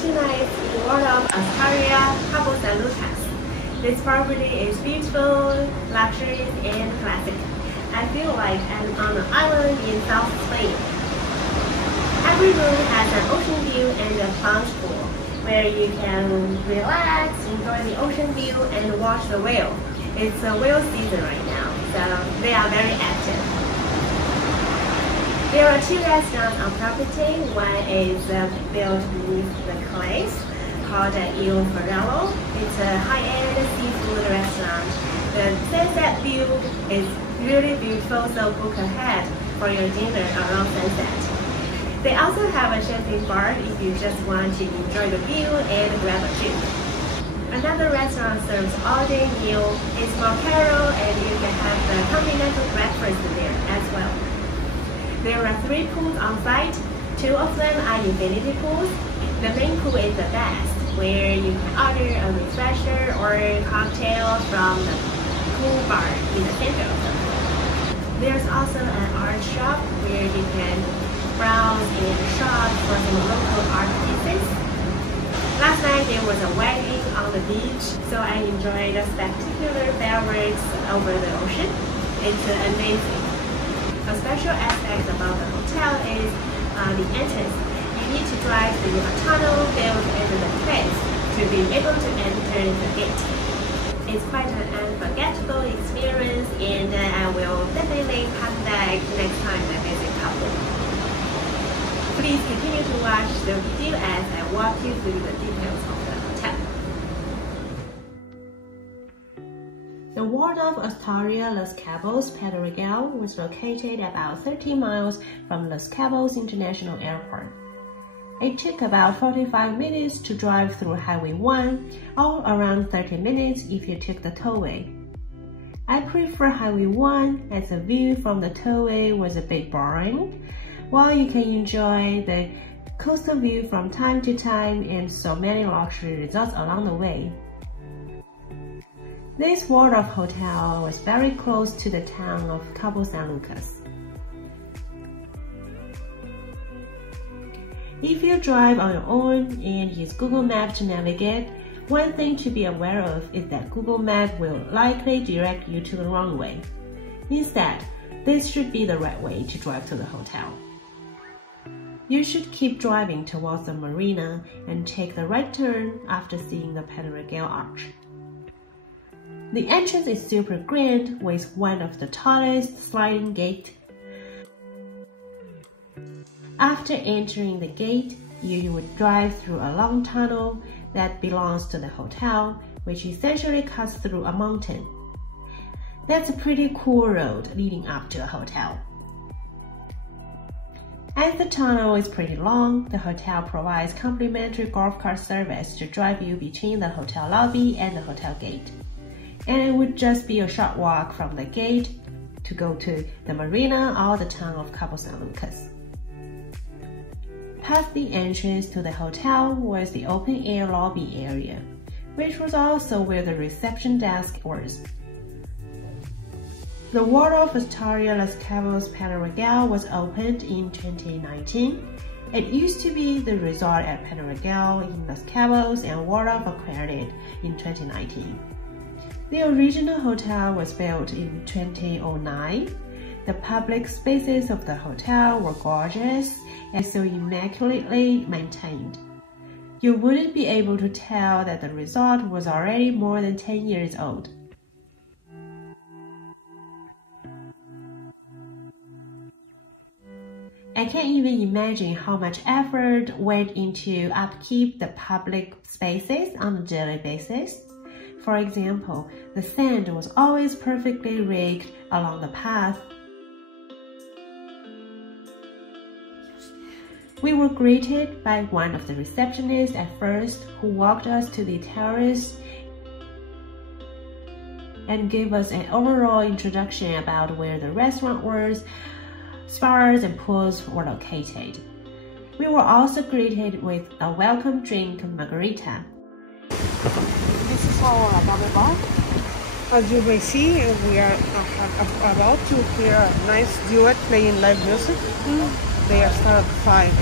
tonight in Waldorf Astoria, Cabos Pedregal. This property is beautiful, luxurious, and classic. I feel like I'm on an island in South Spain. Every room has an ocean view and a plunge pool, where you can relax, enjoy the ocean view, and watch the whale. It's a whale season right now, so they are very active. There are two restaurants on property. One is built beneath the cliffs, called El Farallon. It's a high-end seafood restaurant. The sunset view is really beautiful, so book ahead for your dinner around sunset. They also have a champagne bar if you just want to enjoy the view and grab a drink. Another restaurant serves all-day meal. It's more casual, and you can have the continental breakfast there as well. There are 3 pools on site. 2 of them are infinity pools. The main pool is the best, where you can order a refresher or a cocktail from the pool bar in the center of the pool. There's also an art shop where you can browse and shop for some local art pieces. Last night there was a wedding on the beach, so I enjoyed the spectacular fireworks over the ocean. It's amazing. A special aspect about the hotel is the entrance. You need to drive through a tunnel built into the cliffs to be able to enter the gate. It's quite an unforgettable experience, and I will definitely come back next time I visit Cabo. Please continue to watch the video as I walk you through the details of the hotel. The Waldorf Astoria Los Cabos Pedregal was located about 30 miles from Los Cabos International Airport. It took about 45 minutes to drive through Highway 1, or around 30 minutes if you took the tollway. I prefer Highway 1 as the view from the tollway was a bit boring, while you can enjoy the coastal view from time to time and so many luxury resorts along the way. This Waldorf hotel was very close to the town of Cabo San Lucas. If you drive on your own and use Google Maps to navigate, one thing to be aware of is that Google Maps will likely direct you to the wrong way. Instead, this should be the right way to drive to the hotel. You should keep driving towards the marina and take the right turn after seeing the Pedregal Arch. The entrance is super grand with one of the tallest sliding gates. After entering the gate, you would drive through a long tunnel that belongs to the hotel, which essentially cuts through a mountain. That's a pretty cool road leading up to a hotel. As the tunnel is pretty long, the hotel provides complimentary golf cart service to drive you between the hotel lobby and the hotel gate. And it would just be a short walk from the gate to go to the marina or the town of Cabo San Lucas. Past the entrance to the hotel was the open-air lobby area, which was also where the reception desk was. The Waldorf Astoria Los Cabos Pedregal was opened in 2019. It used to be the resort at Pedregal in Los Cabos, and Waldorf acquired it in 2019. The original hotel was built in 2009. The public spaces of the hotel were gorgeous and so immaculately maintained. You wouldn't be able to tell that the resort was already more than 10 years old. I can't even imagine how much effort went into upkeep the public spaces on a daily basis. For example, the sand was always perfectly raked along the path. We were greeted by one of the receptionists at first, who walked us to the terrace and gave us an overall introduction about where the restaurant was, spas and pools were located. We were also greeted with a welcome drink margarita. This is our bubble bar. As you may see, we are about to hear a nice duet playing live music. They are start at 5,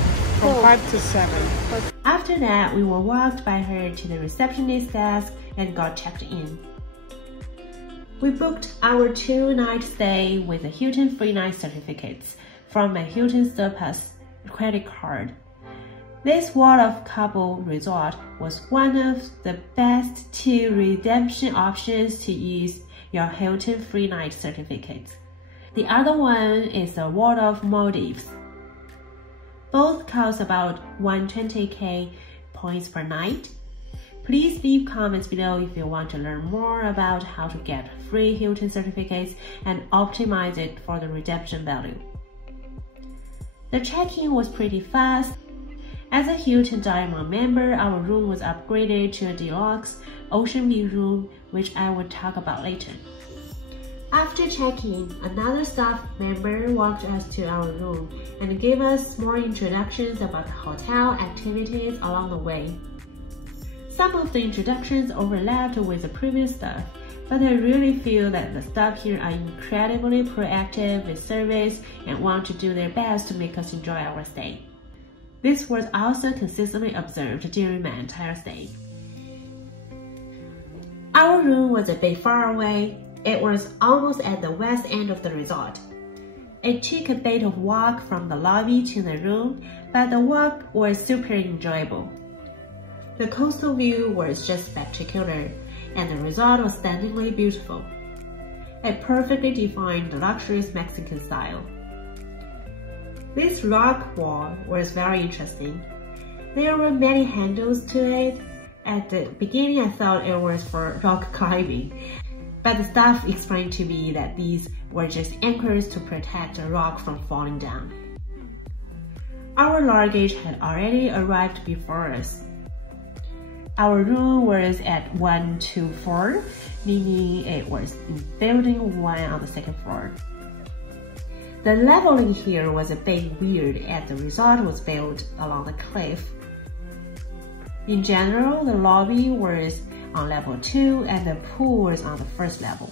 from 5 to 7. After After that, we were walked by her to the receptionist desk and got checked in. We booked our 2-night stay with the Hilton free night certificates from my Hilton Surplus credit card. This Waldorf Cabo resort was one of the best 2 redemption options to use your Hilton free night certificates. The other one is the Waldorf Maldives. Both cost about 120k points per night. Please leave comments below if you want to learn more about how to get free Hilton certificates and optimize it for the redemption value. The check-in was pretty fast. As a Hilton Diamond member, our room was upgraded to a deluxe ocean view room, which I will talk about later. After check-in, another staff member walked us to our room and gave us more introductions about the hotel activities along the way. Some of the introductions overlapped with the previous staff, but I really feel that the staff here are incredibly proactive with service and want to do their best to make us enjoy our stay. This was also consistently observed during my entire stay. Our room was a bit far away. It was almost at the west end of the resort. It took a bit of walk from the lobby to the room, but the walk was super enjoyable. The coastal view was just spectacular, and the resort was stunningly beautiful. It perfectly defined the luxurious Mexican style. This rock wall was very interesting. There were many handles to it. At the beginning, I thought it was for rock climbing, but the staff explained to me that these were just anchors to protect the rock from falling down. Our luggage had already arrived before us. Our room was at 124, meaning it was in building 1 on the 2nd floor. The leveling here was a bit weird as the resort was built along the cliff. In general, the lobby was on level 2 and the pool was on the 1st level.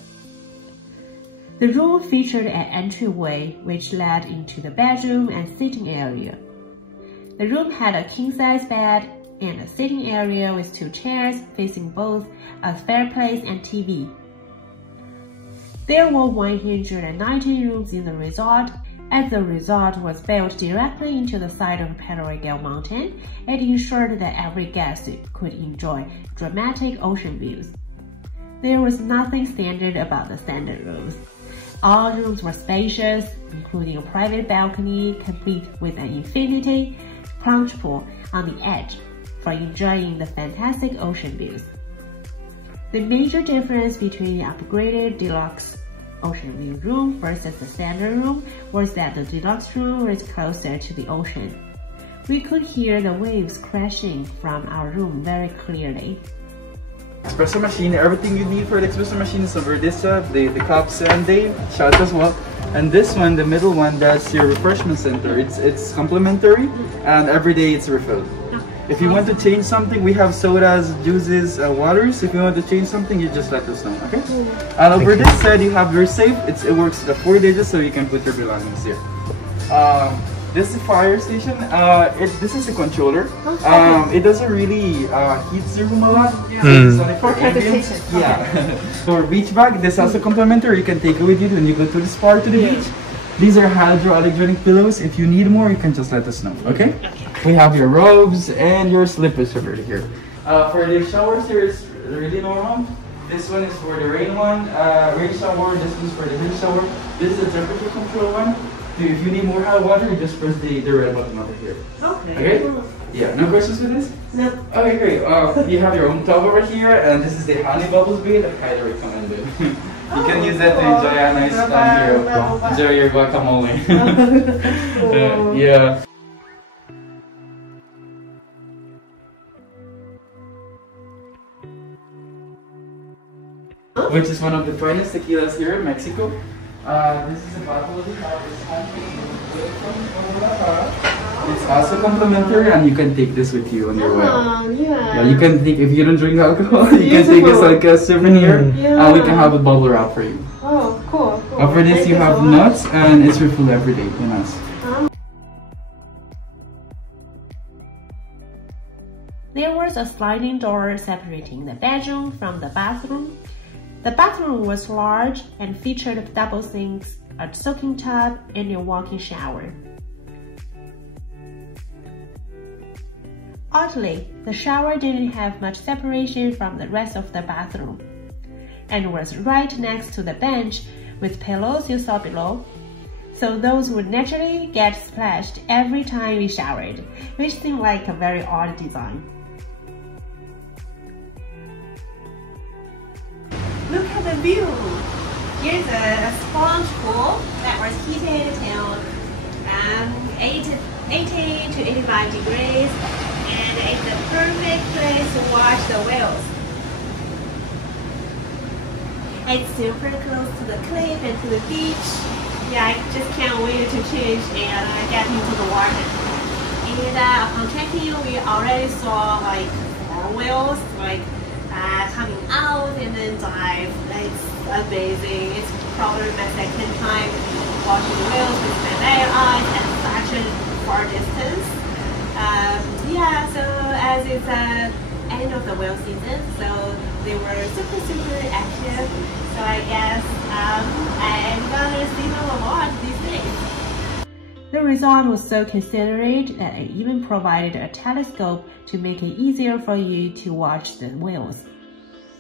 The room featured an entryway which led into the bedroom and sitting area. The room had a king-size bed and a sitting area with 2 chairs facing both a fireplace and TV. There were 190 rooms in the resort. As the resort was built directly into the side of Pedregal Mountain, it ensured that every guest could enjoy dramatic ocean views. There was nothing standard about the standard rooms. All rooms were spacious, including a private balcony complete with an infinity plunge pool on the edge for enjoying the fantastic ocean views. The major difference between the upgraded deluxe ocean view room versus the standard room was that the deluxe room was closer to the ocean. We could hear the waves crashing from our room very clearly. Espresso machine, everything you need for the espresso machine is over this side, the cups and the shots as well. And this one, the middle one, that's your refreshment center. It's complimentary and every day it's refilled. If you want to change something, we have sodas, juices, waters. If you want to change something, you just let us know, okay? And over this side, you have your safe. It works the 4 digits, so you can put your belongings here. This is a fire station. This is a controller. It doesn't really heat the room a lot. It's only for ambience. Yeah. For beach bag, this is also complimentary. You can take it with you when you go to the spa to the beach. These are hypoallergenic pillows. If you need more, you can just let us know, okay? We have your robes and your slippers over here. For the showers here, it's really normal. This one is for the rain one, rain shower. This one's for the heat shower. This is a temperature control one. If you need more hot water, you just press the red button over here. Okay? Yeah, no questions with this? No. Okay, great. You have your own tub over here, and this is the honey bubbles bed. I highly recommend it. You can use that to enjoy a nice time here. Enjoy your guacamole. Yeah. Which is one of the finest tequilas here in Mexico. This is a bottle of It's also complimentary, and you can take this with you on your way. Yeah, you can take, if you don't drink alcohol, you can take this like a souvenir, and we can have a bubble wrap for you. Oh, cool. For this, you have nuts, and it's refilled every day in us. There was a sliding door separating the bedroom from the bathroom. The bathroom was large and featured double sinks, a soaking tub, and a walk-in shower. Oddly, the shower didn't have much separation from the rest of the bathroom, and was right next to the bench with pillows you saw below. So those would naturally get splashed every time we showered, which seemed like a very odd design. Look at the view! Here's a sponge pool that was heated till 80 to 85 degrees, and it's the perfect place to watch the whales. It's super close to the cliff and to the beach. Yeah, I just can't wait to change and get into the water. And upon checking in, we already saw like whales coming out and then dive. It's amazing. It's probably my second time watching whales with my bare eyes at such a far distance. Yeah, so as it's end of the whale season, so they were super active. So I guess I'm gonna see them a lot these days. The resort was so considerate that it even provided a telescope to make it easier for you to watch the whales.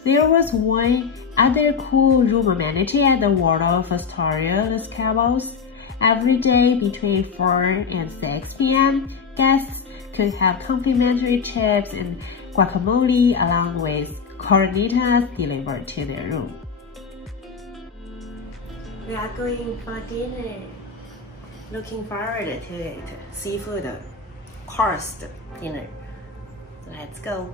There was one other cool room amenity at the Waldorf Astoria, the Cabos. Every day between 4 and 6 p.m., guests could have complimentary chips and guacamole along with coronitas delivered to their room. We are going for dinner. Looking forward to it. Seafood course dinner. Let's go.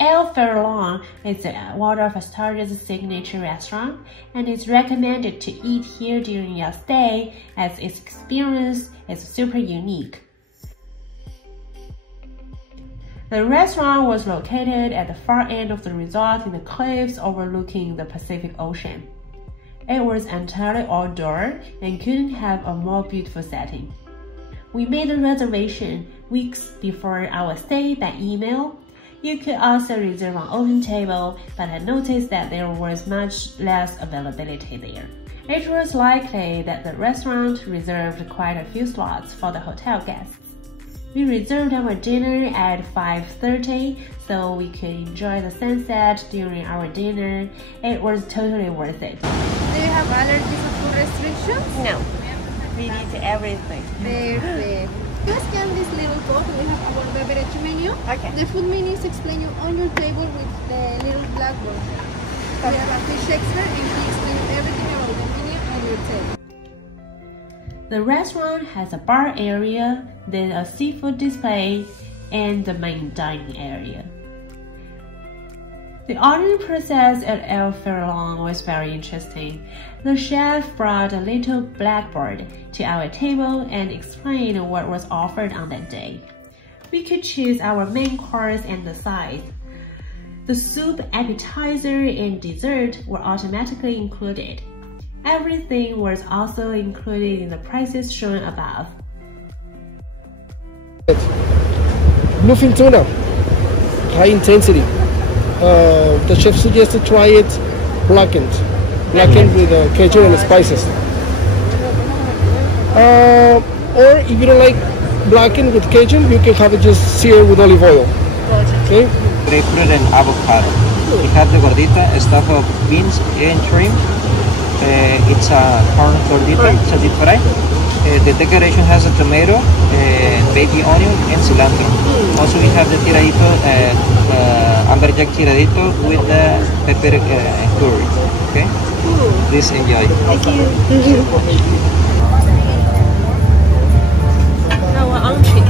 El Farallon is Waldorf Astoria's signature restaurant, and it's recommended to eat here during your stay as its experience is super unique. The restaurant was located at the far end of the resort in the cliffs overlooking the Pacific Ocean. It was entirely outdoor and couldn't have a more beautiful setting. We made a reservation weeks before our stay by email. You could also reserve an open table, but I noticed that there was much less availability there. It was likely that the restaurant reserved quite a few slots for the hotel guests. We reserved our dinner at 5:30 so we could enjoy the sunset during our dinner. It was totally worth it. Do you have allergies or food restrictions? No, we eat everything. Perfect. You scan this little code, we have our beverage menu. Okay. The food menu is explained on your table with the little blackboard. We have a fish expert and he explains everything about the menu on your table. The restaurant has a bar area, then a seafood display, and the main dining area. The ordering process at El Farallon was very interesting. The chef brought a little blackboard to our table and explained what was offered on that day. We could choose our main course and the side. The soup, appetizer, and dessert were automatically included. Everything was also included in the prices shown above. Bluefin tuna, high intensity. The chef suggested try it blackened with Cajun and spices. Or if you don't like blackened with Cajun, you can have it just seared with olive oil. Okay. Grapefruit and avocado. We have the gordita, stuffed of beans and shrimp. It's a corn gordita, it's a deep fry. The decoration has a tomato, baby onion, and cilantro. Also, we have the tiradito, amberjack tiradito with the pepper curry. Okay? Please enjoy. Thank you. Our entree.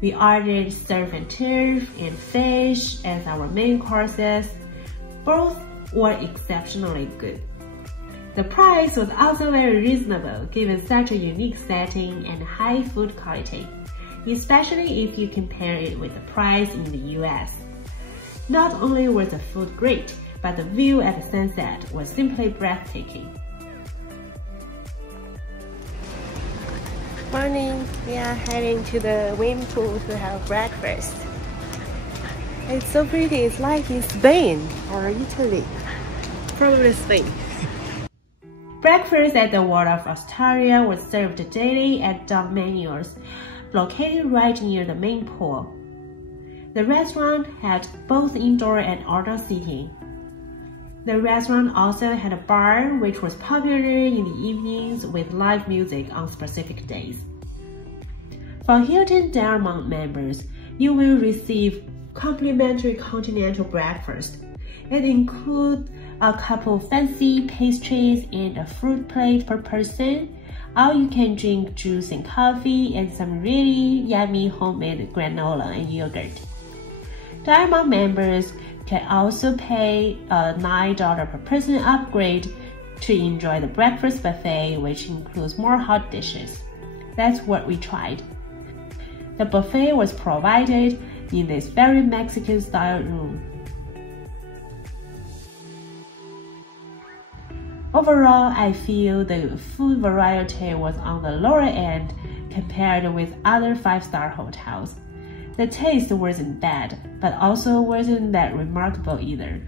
We ordered surf and turf and fish as our main courses. Both were exceptionally good. The price was also very reasonable given such a unique setting and high food quality, especially if you compare it with the price in the US. Not only was the food great, but the view at the sunset was simply breathtaking. Morning, we are heading to the swimming pool to have breakfast. It's so pretty, it's like in Spain or Italy. Probably Spain. Breakfast at the Waldorf Astoria was served daily at dark menus, located right near the main pool. The restaurant had both indoor and outdoor seating. The restaurant also had a bar which was popular in the evenings with live music on specific days. For Hilton Diamond members, you will receive complimentary continental breakfast. It includes a couple fancy pastries and a fruit plate per person. Or you can drink juice and coffee and some really yummy homemade granola and yogurt. Diamond members can also pay a $9 per person upgrade to enjoy the breakfast buffet, which includes more hot dishes. That's what we tried. The buffet was provided in this very Mexican-style room. Overall, I feel the food variety was on the lower end compared with other 5-star hotels. The taste wasn't bad, but also wasn't that remarkable either.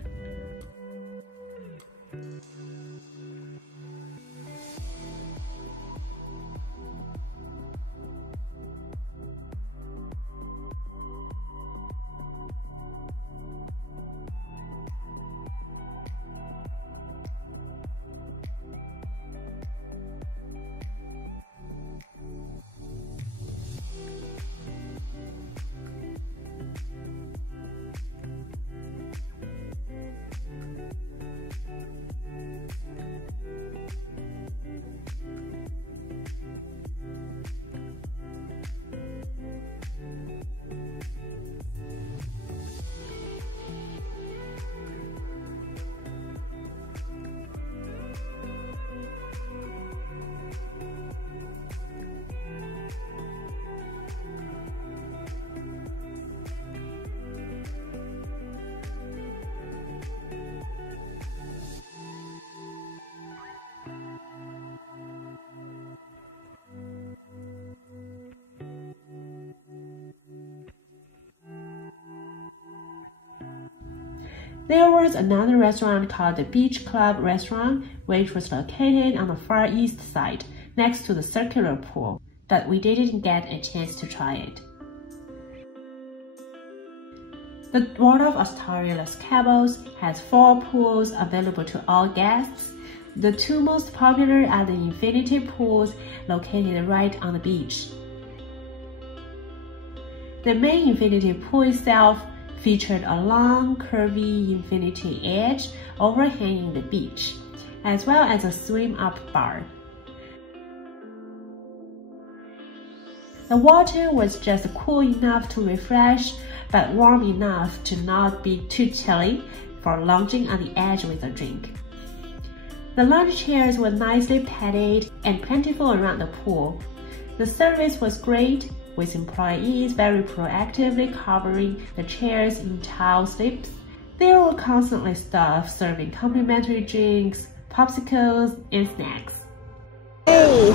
There was another restaurant called the Beach Club Restaurant, which was located on the far east side, next to the circular pool, but we didn't get a chance to try it. The Waldorf Astoria Los Cabos has 4 pools available to all guests. The 2 most popular are the infinity pools located right on the beach. The main infinity pool itself featured a long, curvy infinity edge overhanging the beach, as well as a swim-up bar. The water was just cool enough to refresh, but warm enough to not be too chilly for lounging on the edge with a drink. The lounge chairs were nicely padded and plentiful around the pool. The service was great, with employees very proactively covering the chairs in towel slips. There were constantly staff serving complimentary drinks, popsicles, and snacks. Hey,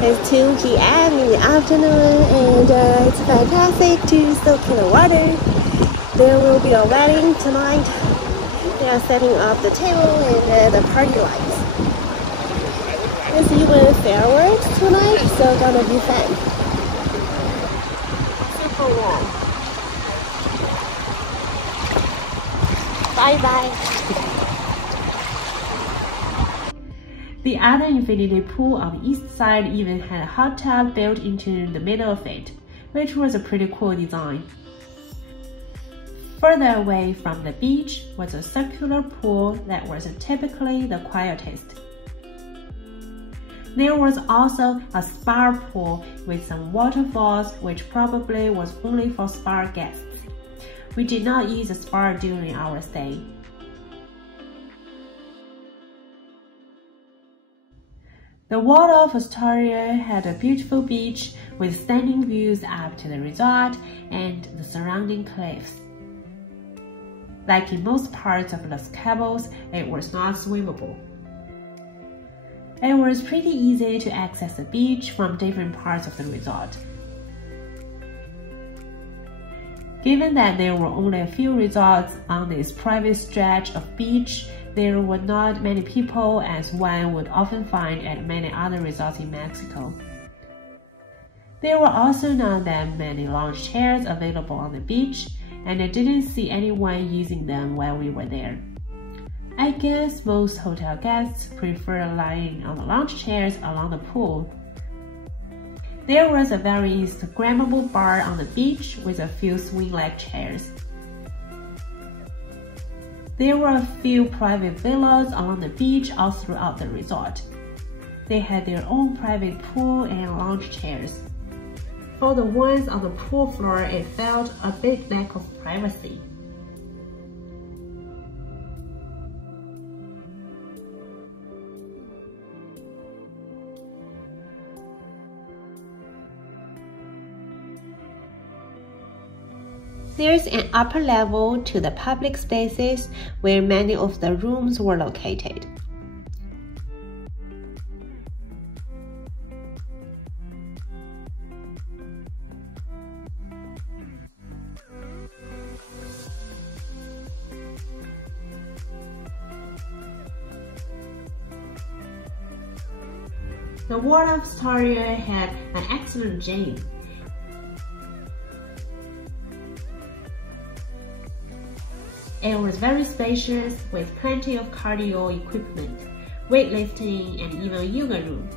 it's 2 p.m. in the afternoon and it's fantastic to soak in the water. There will be a wedding tonight. They are setting up the table and the party lights. There's even fireworks tonight, so gonna be fun. Warm. Bye bye. The other infinity pool on the east side even had a hot tub built into the middle of it, which was a pretty cool design. Further away from the beach was a circular pool that was typically the quietest. There was also a spa pool with some waterfalls, which probably was only for spa guests. We did not use a spa during our stay. The Waldorf Astoria had a beautiful beach with stunning views up to the resort and the surrounding cliffs. Like in most parts of Los Cabos, it was not swimmable. It was pretty easy to access the beach from different parts of the resort. Given that there were only a few resorts on this private stretch of beach, there were not many people as one would often find at many other resorts in Mexico. There were also not that many lounge chairs available on the beach, and I didn't see anyone using them while we were there. I guess most hotel guests prefer lying on the lounge chairs along the pool. There was a very Instagrammable bar on the beach with a few swing-leg chairs. There were a few private villas along the beach all throughout the resort. They had their own private pool and lounge chairs. For the ones on the pool floor, it felt a big lack of privacy. There's an upper level to the public spaces where many of the rooms were located. The Waldorf Astoria had an excellent gym. It was very spacious with plenty of cardio equipment, weightlifting, and even a yoga room.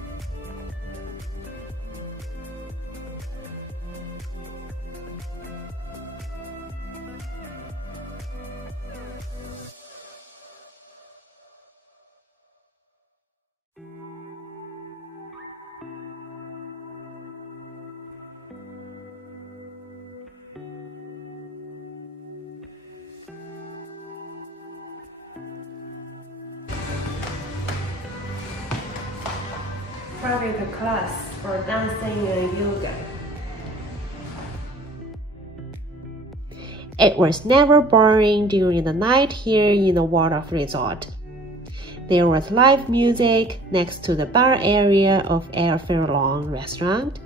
Private class for dancing and yoga. It was never boring during the night here in the Waldorf Resort. There was live music next to the bar area of El Farallon Restaurant.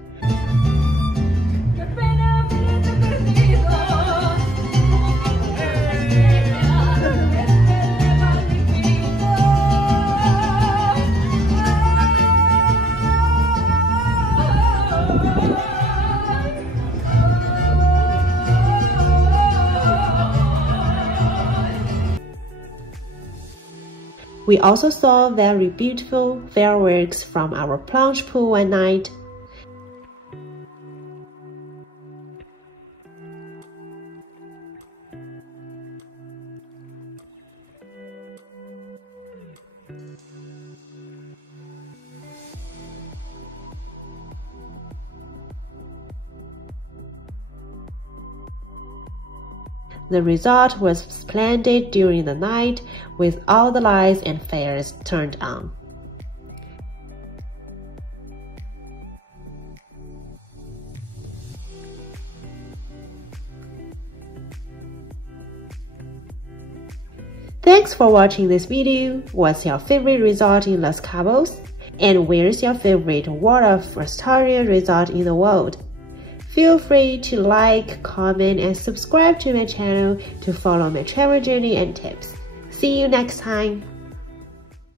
We also saw very beautiful fireworks from our plunge pool one night. The resort was splendid during the night with all the lights and flares turned on. Thanks for watching this video. What's your favorite resort in Los Cabos? And where's your favorite Waldorf Astoria resort in the world? Feel free to like, comment, and subscribe to my channel to follow my travel journey and tips. See you next time!